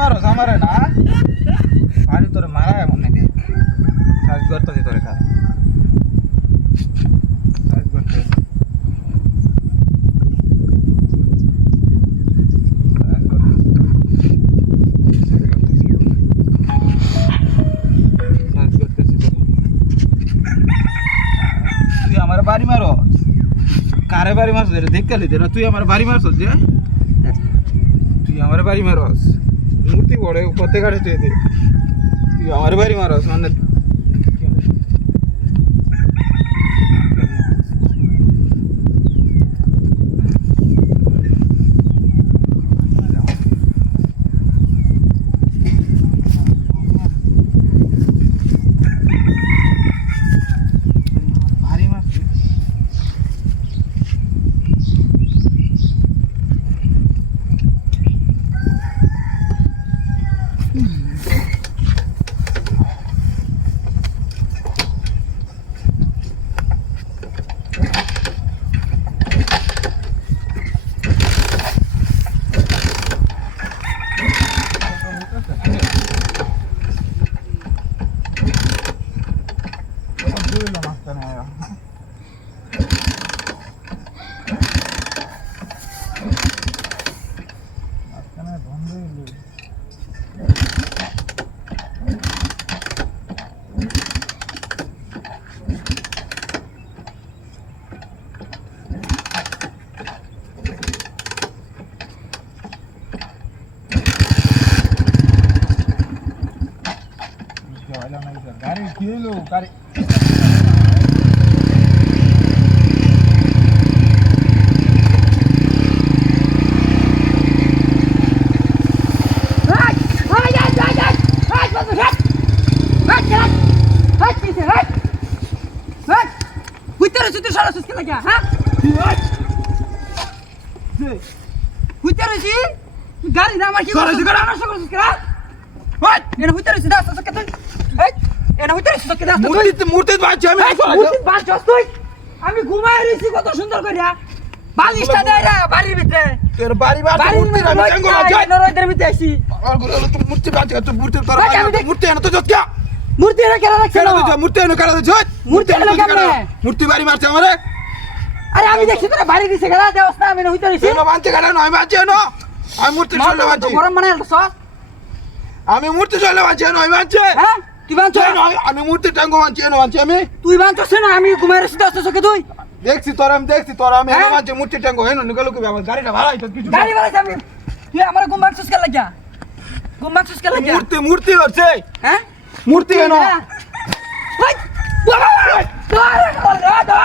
আমারে না। আরে তোর মারা এমন নাকি? সাজ করতেছি তোরে। তুই আমার বাড়ি মারো। কারে বাড়ি মারছ? দেখতে তুই আমার বাড়ি মারছ যে? তুই আমার বাড়ি মারস। মূর্তি বড় কত কাটে তুই দে তুই আমার Kyllä, mä tänään সুতে সারা সুস্কে লাগা হ্যাঁ হুইতারে সি গাড়ি না আমার কি সুস্কে গাড়ি আমার সঙ্গে হাট এনে হুইতারে সি দাস সুস্কে তুই এই এনে হুইতারে সি সুস্কে দাস মূর্তি মূর্তি বাঁচছে আমি মূর্তি বাঁচছস তুই আমি ঘুমায় রইছি কত সুন্দর করিয়া বালিশটা দেয় রে বাড়ির ভিতরে তোর বাড়ি বাড়ির মূর্তি আমি ভিতরে জাঙ্গো বাঁচছে নরদের ভিতরে আসি আরগুলো তুই মূর্তি বাঁচছে তুই মূর্তি তোর বাড়ি মূর্তি এনে তো যত মূর্তি রে কেন রাখছ কেন দিছ মূর্তি এনে কেন দিছ মূর্তি এনে কেমনে? মূর্তি বাড়ি মারছে আমারে আরে আমি দেখছি তোরা বাড়ি দিছে গেলা দেওস না আমি হইতে রইছি। কেন বাঁচছে কেন আমি বাঁচছে না। আমি মূর্তি চলে বাঁচছি গরম মানে সস আমি মূর্তি চলে বাঁচছি না আমি বাঁচছে হ্যাঁ? তুই আমি মূর্তি টাঙ্গো বাঁচছি না বাঁচছি আমি। তুই বাঁধছস না আমি ঘুমাই রইছি দশ চোখে তুই। দেখছি তোর আমি দেখছি তোর আমি হ্যাঁ? বাঁচছি মূর্তি টাঙ্গো হেন নিগলো কি আমার গাড়িটা ভাড়া হইতো কিছু গাড়ি বাড়াইছি আমি তুই আমার ঘুম বাঁধছস কে লাগিয়া? ঘুম বাঁধছস কে লাগিয়া? মূর্তি মূর্তি হচ্ছে হ্যাঁ? মূর্তি কেন ওই বাবা! বাবা